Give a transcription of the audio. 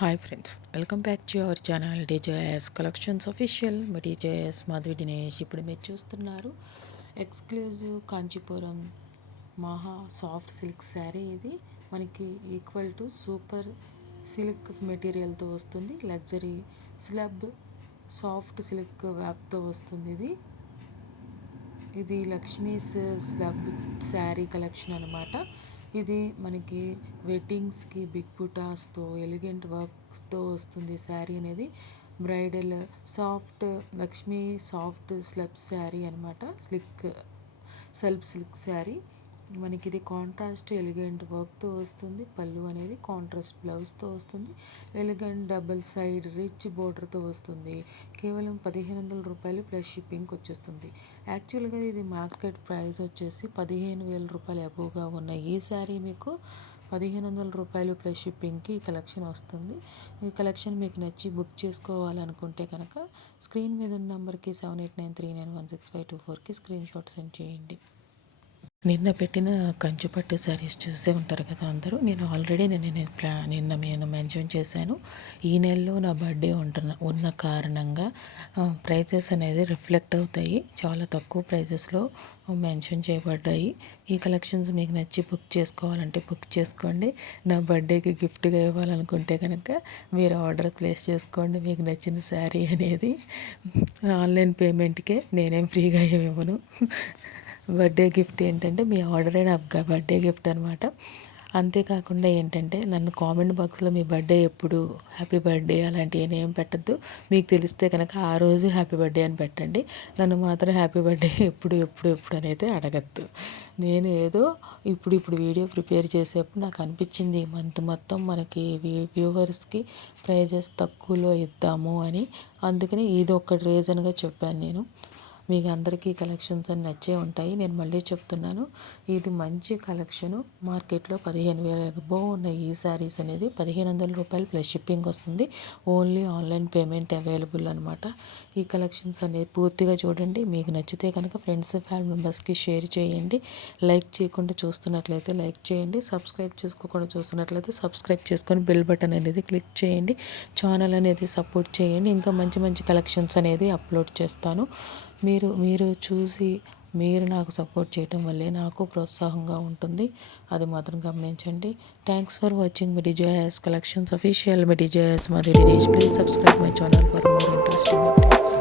Hi friends, welcome back to our channel DJS collections official. Me DJS Madhavi Dinesh. ఇప్పుడు మీరు చూస్తున్నారు exclusive Kanchipuram మహా soft silk sari. ఇది మనకి ఈక్వల్ టు సూపర్ సిల్క్ మెటీరియల్తో వస్తుంది. లగ్జరీ స్లబ్ సాఫ్ట్ సిల్క్ వ్యాప్తో వస్తుంది. ఇది లక్ష్మీస్ స్లబ్ శారీ కలెక్షన్ అనమాట. ఇది మనకి వెడ్డింగ్స్కి బిగ్ బుటాస్తో ఎలిగెంట్ వర్క్స్తో వస్తుంది శారీ అనేది. Bridal soft Lakshmi soft slub sari అనమాట. Self silk sari. మనకి ఇది కాంట్రాస్ట్ ఎలిగెంట్ వర్క్తో వస్తుంది. పళ్ళు అనేది కాంట్రాస్ట్ బ్లౌజ్తో వస్తుంది. ఎలిగెంట్ డబుల్ సైడ్ రిచ్ బోర్డర్తో వస్తుంది. కేవలం 1500 రూపాయలు ప్లస్ షిప్పింగ్కి వచ్చేస్తుంది. యాక్చువల్గా ఇది మార్కెట్ ప్రైస్ వచ్చేసి 15,000 రూపాయలు అబోవ్గా ఉన్న ఈ శారీ మీకు 1500 రూపాయలు ప్లస్ షిప్పింగ్కి ఈ కలెక్షన్ వస్తుంది. ఈ కలెక్షన్ మీకు నచ్చి బుక్ చేసుకోవాలనుకుంటే కనుక స్క్రీన్ మీద ఉన్న నెంబర్కి 7893916524కి స్క్రీన్ షాట్ సెండ్ చేయండి. నిన్న పెట్టిన కంచుపట్టు శారీస్ చూసే ఉంటారు కదా అందరూ. నేను ఆల్రెడీ నిన్న మెన్షన్ చేశాను. ఈ నెలలో నా బర్త్డే ఉన్న కారణంగా ప్రైజెస్ అనేది రిఫ్లెక్ట్ అవుతాయి. చాలా తక్కువ ప్రైజెస్లో మెన్షన్ చేయబడ్డాయి. ఈ కలెక్షన్స్ మీకు నచ్చి బుక్ చేసుకోవాలంటే బుక్ చేసుకోండి. నా బర్త్డేకి గిఫ్ట్గా ఇవ్వాలనుకుంటే కనుక మీరు ఆర్డర్ ప్లేస్ చేసుకోండి. మీకు నచ్చిన శారీ అనేది ఆన్లైన్ పేమెంట్కే, నేనేం ఫ్రీగా ఇవ్వను. బర్త్డే గిఫ్ట్ ఏంటంటే మీ ఆర్డరే నా బర్త్డే గిఫ్ట్ అనమాట. అంతేకాకుండా ఏంటంటే నన్ను కామెంట్ బాక్స్లో మీ బర్త్డే ఎప్పుడు, హ్యాపీ బర్త్డే అలాంటివి ఏం పెట్టద్దు. మీకు తెలిస్తే కనుక ఆ రోజు హ్యాపీ బర్త్డే అని పెట్టండి. నన్ను మాత్రం హ్యాపీ బర్త్డే ఎప్పుడు ఎప్పుడు ఎప్పుడు అనేది అడగద్దు. నేను ఏదో ఇప్పుడు వీడియో ప్రిపేర్ చేసేప్పుడు నాకు అనిపించింది మంత్ మొత్తం మనకి వ్యూవర్స్కి ప్రైజెస్ తక్కువలో ఇద్దాము అని. అందుకని ఇది ఒక రీజన్గా చెప్పాను నేను. మీకు అందరికీ కలెక్షన్స్ అని నచ్చే ఉంటాయి. నేను మళ్ళీ చెప్తున్నాను, ఇది మంచి కలెక్షను. మార్కెట్లో 15,000 అబోవ్ ఉన్న ఈ శారీస్ అనేది 1500 రూపాయలు ప్లస్ షిప్పింగ్ వస్తుంది. ఓన్లీ ఆన్లైన్ పేమెంట్ అవైలబుల్ అనమాట. ఈ కలెక్షన్స్ అనేది పూర్తిగా చూడండి. మీకు నచ్చితే కనుక ఫ్రెండ్స్ ఫ్యామిలీ మెంబర్స్కి షేర్ చేయండి. లైక్ చేయకుండా చూస్తున్నట్లయితే లైక్ చేయండి. సబ్స్క్రైబ్ చేసుకోకుండా చూస్తున్నట్లయితే సబ్స్క్రైబ్ చేసుకొని బెల్ బటన్ అనేది క్లిక్ చేయండి. ఛానల్ అనేది సపోర్ట్ చేయండి. ఇంకా మంచి మంచి కలెక్షన్స్ అనేది అప్లోడ్ చేస్తాను. మీరు చూసి మీరు నాకు సపోర్ట్ చేయడం వల్లే నాకు ప్రోత్సాహంగా ఉంటుంది. అది మాత్రం గమనించండి. Thanks for watching me DJS collections official. Me DJS Madhavi Dinesh. Please subscribe my channel for more interesting updates.